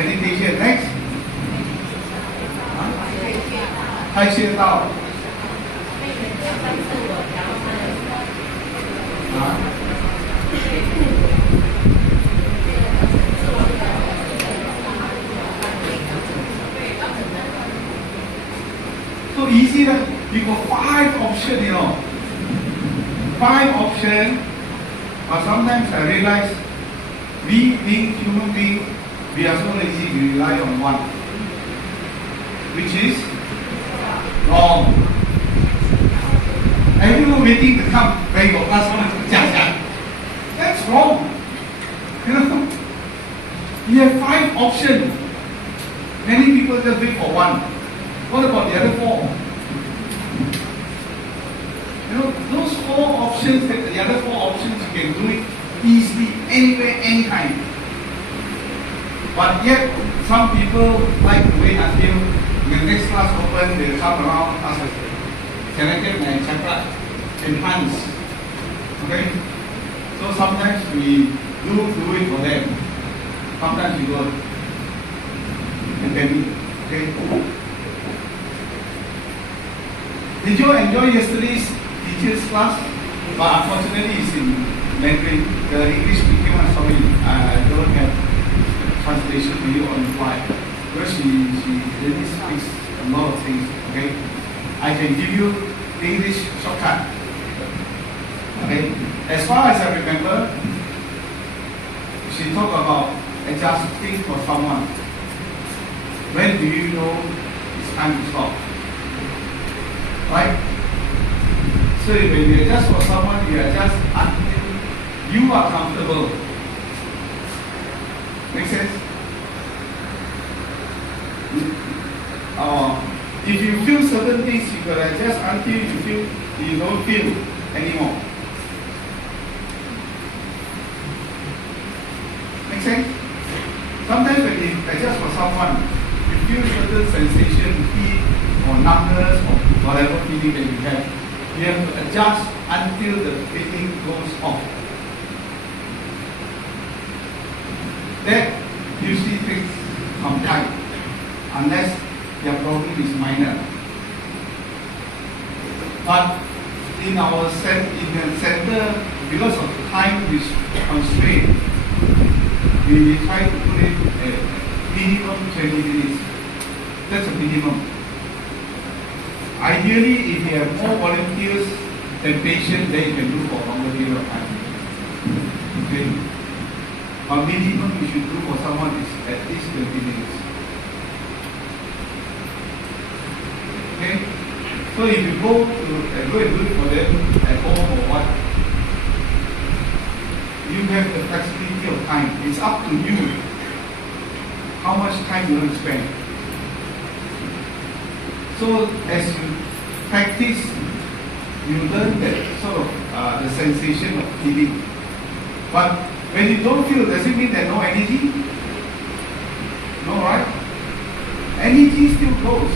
meditation. Next. 开穴道。So easy that you got 5 options, you know. 5 options, but sometimes I realize we being human beings, we are so lazy, we rely on one, which is wrong. Everyone waiting to come, when you last one, that's wrong. You know, you have 5 options. Many people just wait for one. What about the other 4? You know, those 4 options, the other 4 options, you can do it easily, anywhere, anytime. But yet, some people like to wait until the next class open, they come around, ask us, can I get my chakra enhanced? Okay? So sometimes we do it for them. Sometimes we don't. And then, okay? Did you enjoy yesterday's teacher's class? But unfortunately, it's in Mandarin. The English speaking one, sorry, I don't have translation to you on the fly. Because she really speaks a lot of things, okay? I can give you English shortcut. Okay? As far as I remember, she talked about adjusting for someone. When do you know it's time to stop? Right? So when you adjust for someone, you adjust until you are comfortable. Make sense? If you feel certain things, you can adjust until you don't feel anymore. Make sense? Sometimes when you adjust for someone, you feel certain sensation, heat, or numbness, or whatever feeling that you have. You have to adjust until the feeling goes off. That usually takes some time, unless your problem is minor. But in our center, because of time constraint, we try to put it a minimum 20 minutes. That's a minimum. Ideally, if you have more volunteers than patients, then you can do for a longer period of time. Okay? But minimum you should do for someone is at least 20 minutes. Okay? So if you go and do it for them at home or what, you have the flexibility of time. It's up to you how much time you want to spend. So as you practice, you learn that sort of the sensation of feeling. But when you don't feel, does it mean there's no energy? No, right? Energy still goes.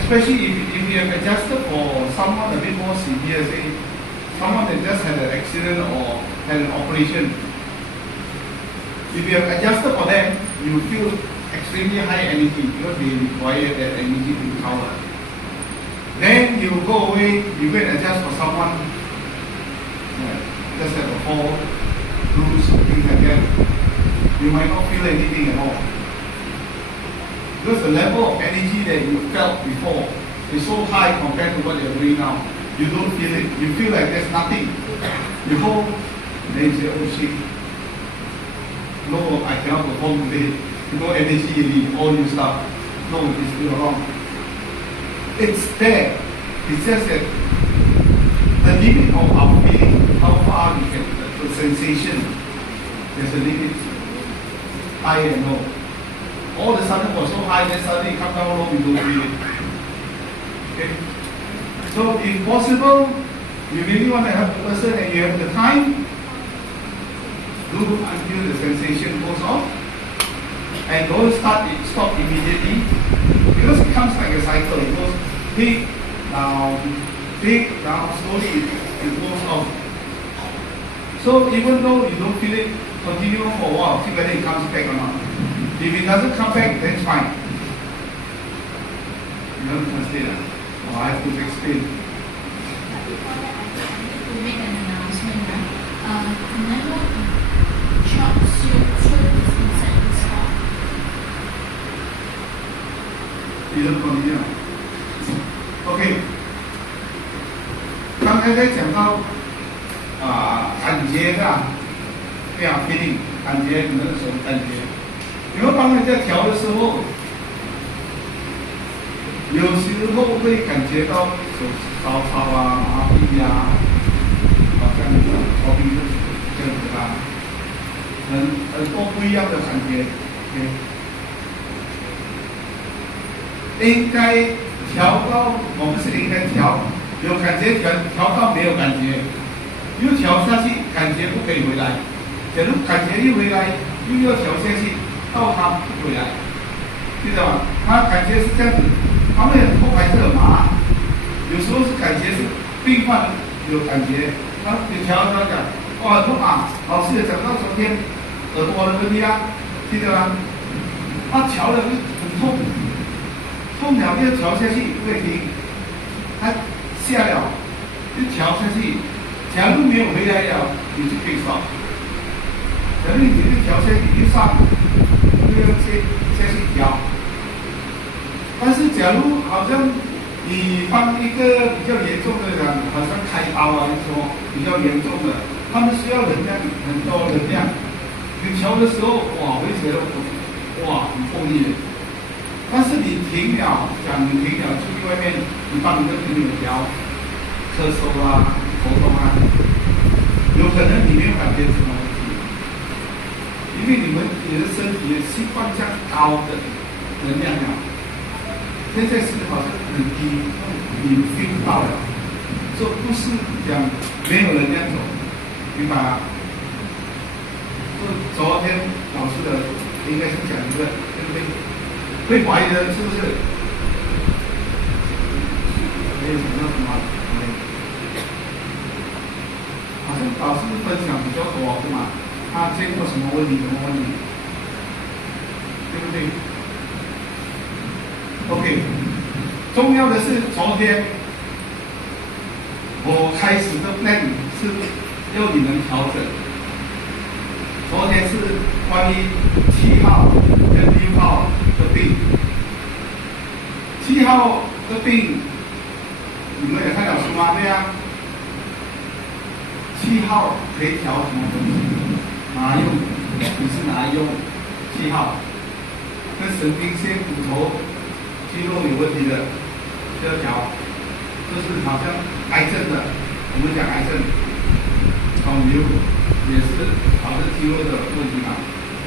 Especially if you have adjusted for someone a bit more severe, say someone that just had an accident or had an operation. If you have adjusted for them, you feel extremely high energy because they require that energy to recover. Then you go away, you go and adjust for someone just have a fall, bruise, things like that. You might not feel anything at all. Because the level of energy that you felt before is so high compared to what you're doing now. You don't feel it. You feel like there's nothing. You go, then you say, oh shit. No, I cannot perform today. No energy, all new stuff. No, it's still wrong. It's there. It's just that the limit of our feeling, how far we can, the sensation, there's a limit. High and low. All of a sudden was so high, then suddenly it comes down low, we don't feel it. Okay? So if possible, you really want to help the person and you have the time, do until the sensation goes off. And don't stop immediately, because it comes like a cycle. It goes big, down, slowly it goes off. So even though you don't feel it, continue for a while, see whether it comes back or not. If it doesn't come back, then it's fine. You don't translate it. Or I have to explain. Before that, I need to make an announcement, right? Remember, short suit is inside the store. You don't continue. OK。刚才在讲到感觉是吧？对啊 ，feeling 感觉，你们什么感觉？你们帮人家调的时候，有时候会感觉到手烧烧啊、麻痹啊，好像逃避这样子啊，很多不一样的感觉。应该调到，我们是应该调。有感觉调到没有感觉，又调下去，感觉不可以回来。假如感觉一回来，又要调下去，到它不回来，记得吗？他感觉是这样子，他们很痛还是很麻，有时候是感觉是病患有感觉，你调他讲，哇很痛啊，老师也讲到昨天耳朵的问题啊，记得吗？他调了就很痛，痛了又调下去不会停，他。下了就调下去，假如没有回来了，你就可以上。假如你就调下去，你就上，就要下去调。但是假如好像你帮一个比较严重的人，好像开刀啊，说比较严重的，他们需要能量很多能量。你调的时候，哇，会觉得哇很痛力的。但是你停了，讲你停了，出去外面，你帮你的朋友调，咳嗽啊、头痛啊，有可能你没有感觉什么问题，因为你的身体习惯这样高的能量了，现在是好像很低，你 feel 到了，这不是讲没有能量走，明白吗？昨天老师的应该是讲一个，对不对？会怀疑的是不是？没有想到什么？好像老师分享比较多，对吗？他见过什么问题，什么问题，对不对 ？OK， 重要的是昨天我开始的 plan 是要你们调整。昨天是关于7号跟6号的病，7号的病，你们也看到书吗？对啊，7号可以调什么东西？拿用，你是拿用7号，跟神经线、骨头、肌肉有问题的就要调，就是好像癌症的，我们讲癌症，肿瘤也是好像肌肉的问题嘛，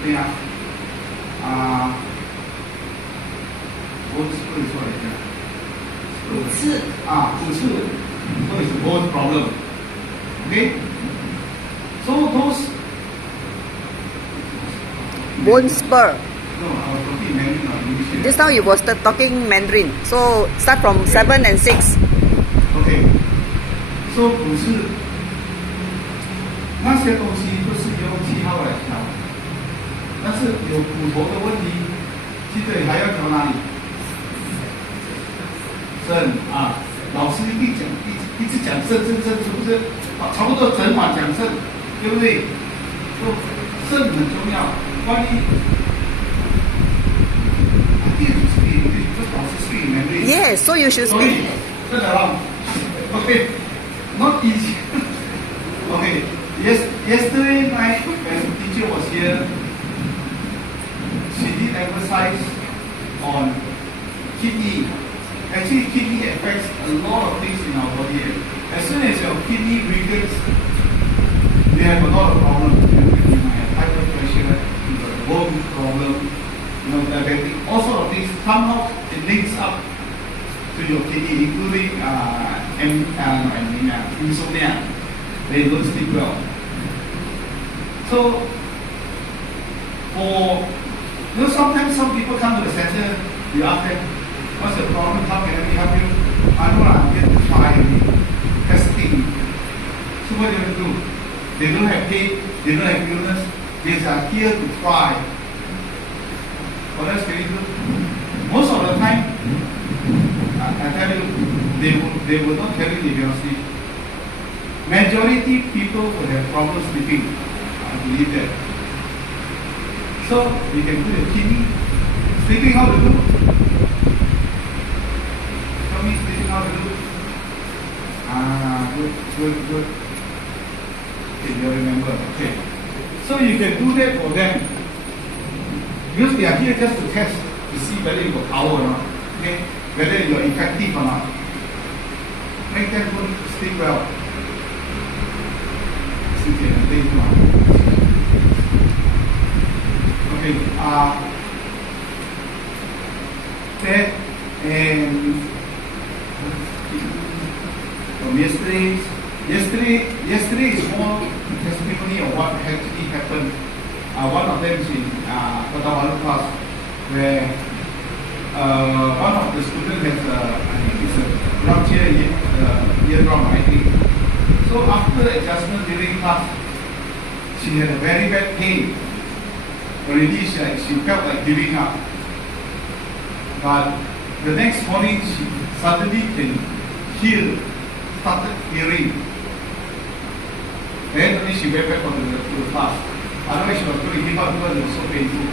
对呀，我会说一下。骨刺骨刺，所以是 bone problem。Okay? So those bone spur. No, I was talking Mandarin or English. Just now you was talking Mandarin. So start from 7 and 6. Okay. So 骨刺那些东西都是用7号来调，但是有骨头的问题，记得还要调哪里？肾啊，老师一直讲肾，是不是？差不多整晚讲肾，对不对？肾很重要。关于Yes, so you should speak. Turn around. Okay, not easy. Okay, yesterday night when the teacher was here, she did emphasize on kidney. Actually, kidney affects a lot of things in our body. As soon as your kidney weakens, you have a lot of problems. You might have high blood pressure, you have a bone problem, diabetic, all sorts of things. Somehow it links up to your kidney, including insomnia. They don't sleep well. So, sometimes some people come to the center, you ask them, what's the problem? How can I help you? I know I'm here to try testing. So what do? They don't have pain, they don't have illness, They are here to try. Oh, that's very good. Most of the time, I tell you, they will not tell you they will sleep. Majority people will have problems sleeping. I believe that. So you can put a TV. Sleeping how to do? Tell me sleeping how to do. Good. Okay, you remember. Okay. So you can do that for them. Because they are here just to test, to see whether you got power or not. Okay? Whether you are effective or not. Make them go sleep well. Sleep in a day tomorrow. Okay. That and from yesterday is more testimony of what actually happened. One of them is in Kota class, where one of the students has I think it's a rupture eardrum, I think. So after adjustment during class, she had a very bad pain. Already she felt like giving up. But the next morning she suddenly started hearing. Then only she went back to the class. Otherwise she was going to give up because it was so painful.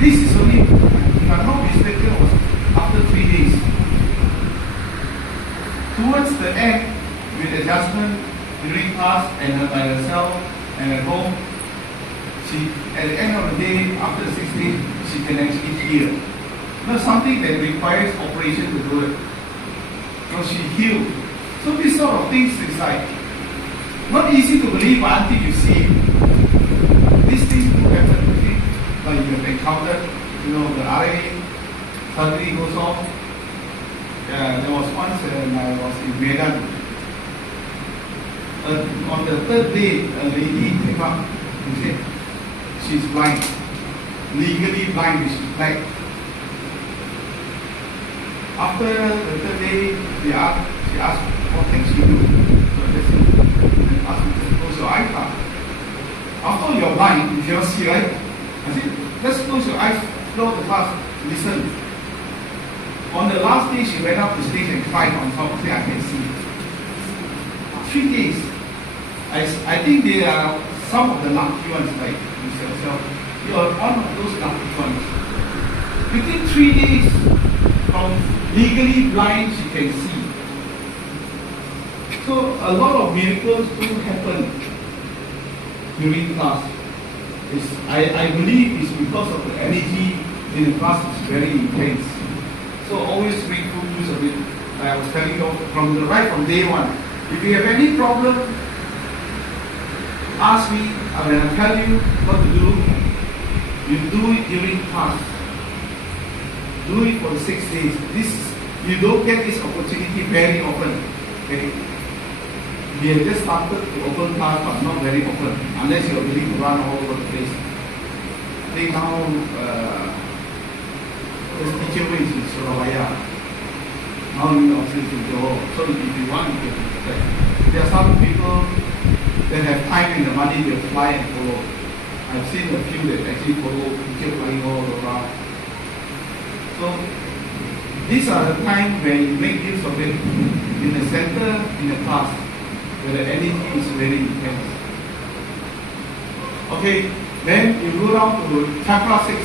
This is only, if I'm not mistaken, was after 3 days. Towards the end, with adjustment during class and by herself and at home, at the end of the day, after 6 days, she can actually hear. Not something that requires operation to do it. So she healed. So this sort of things is like not easy to believe until you see it. These things do happen, okay? Like you have encountered, the RA suddenly goes off. There was once when I was in Medan. On the third day, a lady came up and said, she's blind. Legally blind, she's blind. After the third day, she asked, what can she do? So I said, asked me to close your eyes. After you're blind, you cannot see, right? I said, let's close your eyes, close the class, listen. On the last day, she went up the stage and cried on top, say, I can see. 3 days. I think they are some of the lucky ones, like yourself. You are one of those lucky ones. Within 3 days, from legally blind, she can see. So a lot of miracles do happen during class. I believe it's because of the energy in the class is very intense. So always make full use of it. I was telling you from day one. If you have any problem, ask me. When I tell you what to do, you do it during class. Do it for 6 days. You don't get this opportunity very often. Okay? We have just started to open class, but not very often, unless you are willing to run all over the place. I think now there's teacher wings in Surabaya. Now you are in Johor. So if you want, you can do that. There are some people that have time and the money, they fly and follow. I've seen a few that actually follow teacher flying all around. So these are the times when you make use of it in the center, in the class, where the energy is very intense. Okay, then you go down to chakra 6.